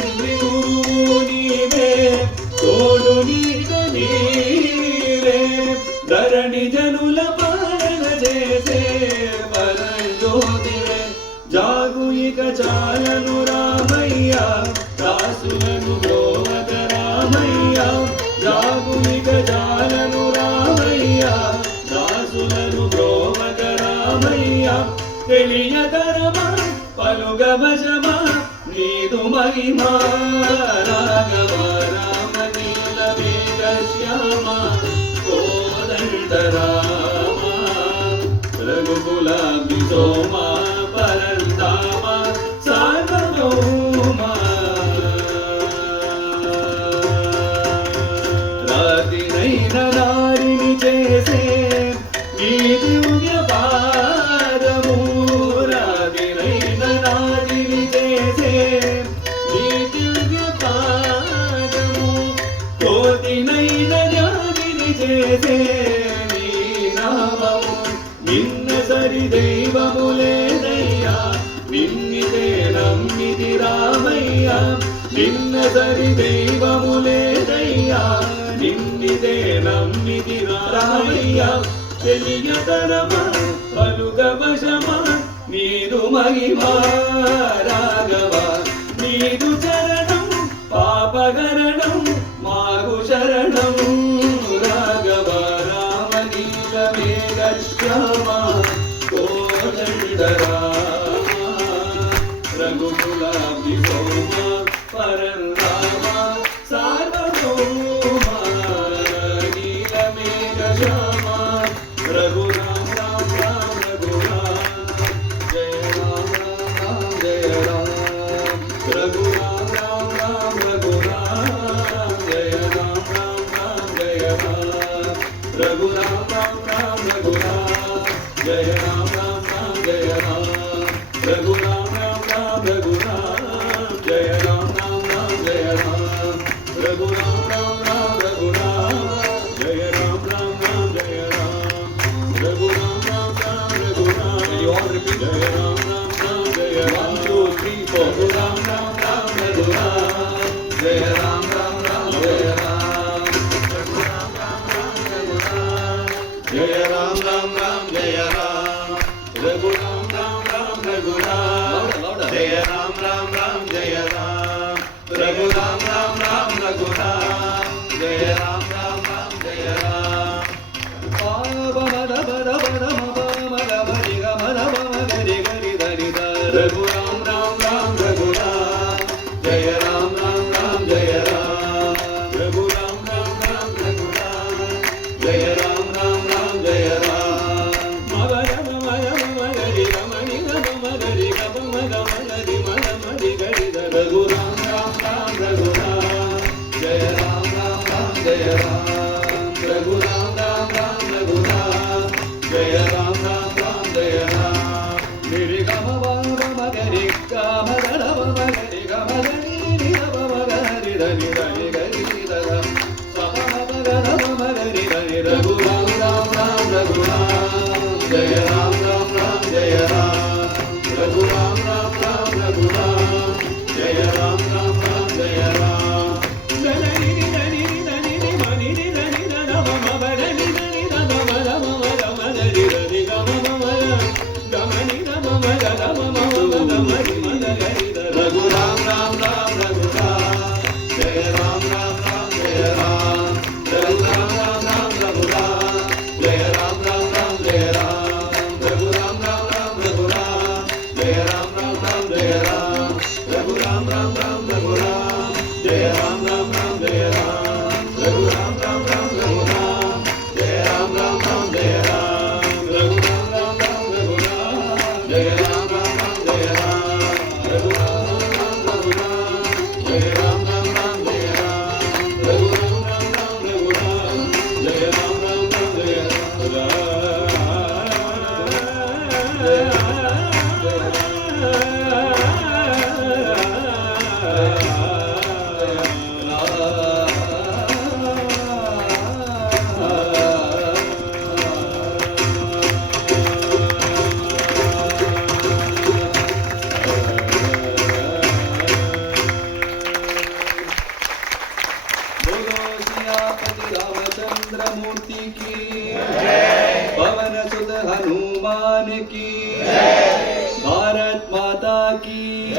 తండ్రి గురువు నీవే తోడు నీడ నీవే ధరణి జనుల పాలన చేసే పరంజ్యోతివే జాగు ఇక చాలను రామయ్య దాసులను బ్రోవగ రామయ్య జాగు ఇక చాలను రామయ్య దాసులను బ్రోవగ రామయ్య తెలియతరమా పలుగవశమా నీదు మహిమా రాఘవ రామ నీల వేగ శ్యామ కోదండ రామ రఘుకులాభి సోమా పరంధామ సార్వభౌమ రాతినైన నారిని చేసే ఈ దివ్య పాదము రాతినైన నారిని చేసే ఈ దివ్య పాదము కోతినైన నారిని చేసే నీ నామము నిన్న సరి దైవము లేదయ్యా నిన్నిదే నమ్మిది రామయ్య నిన్న సరి దైవము లేదయ్యా నిన్నిదే నమ్మిది రామయ్య తెలియతరమా పలుగవశమా నీదు మహిమా రాఘవ నీదు చరణం పాపగరణం మాగు శరణం రాఘవ రామ నీల వేగ శ్యామ కోదండ రామ రఘుకులాభి సోమ పరంధామ సార్వభౌమ నీల మేఘ శ్యామ రఘురామ రామ రామ రఘురామ జయ రామ రామ జయ రామ రఘురామ రామ రామ రఘురామ జయ రామ రామ రామ జయ రామ రఘురామ రామ రామ రఘురామ జయ రామ రామ రామ జయ రామ రఘురామ రామ రామ రఘురామ జయ రామ రామ రామ జయ రామ రఘురామ రామ రామ రఘురామ జయ రామ రామ రామ జయ Rama Raghurama Rama Rama Raghurama you all repeat జయ రామ రామ రామ జయ రామ 1 2 3 4 రఘురామ రామ రామ రఘురామ జయ రామ రామ రామ జయ రామ రఘురామ రామ రామ రఘురామ జయ రామ రామ రామ జయ రామ రఘురామ రామ రామ రఘురామ జయ రామ రామ రామ జయ రామ రఘురామ రామ రామ రఘురామ జయ రామ రామ రామ జయ రామ పావమద పద పద మద మది గమద మగరి గరి ధరి ధ రఘురామ రామ రామ రఘురామ జయ రామ రామ రామ జయ రామ రఘురామ రామ రామ రఘురామ జయ రామ రామ రామ జయ రామ మగర మగ మగరి గమని గమ మగరి గమ మగ మగరి మగ మది గరి ధ రఘురామ రామ రామ రఘురామ జయ రామ రామ రామ జయ రామ రఘురామ రామ రామ రఘురామ జయ రామ రామ రామ జయ రామ నిరి గమ బాబ మగరి గమ గర మగరి గమ ధని ని గమ మగరి ధని ధని గరి ధర సమ మగర మగరి ధని రఘురామ రామ రామ రఘురామ జయ రామ రామ రామ జయ రామ రఘురామ రామ రామ రఘురామ జయ రామ రామ రామ జయ రామ ధని ధని ధని ని మని ని ధని ధన మమ బదని ధని ధన మమ మమ గమ ధరి ధని గమ మమ గమని గమ మగ గమ మమ గమని మగ గరి ధ రఘురామ రామ రామ రఘురామ జయ రామ రామ రామ జయ రామ రఘురామ రామ రామ రఘురామ జయ రామ రామ రామ జయ రామ రఘురామ రామ రామ రఘురామ జయ రామ రామ రామ జయ రామ రఘురామ రామ రామ రఘురామ रामचंद्र मूर्ति की पवन सुत हनुमान की भारत माता की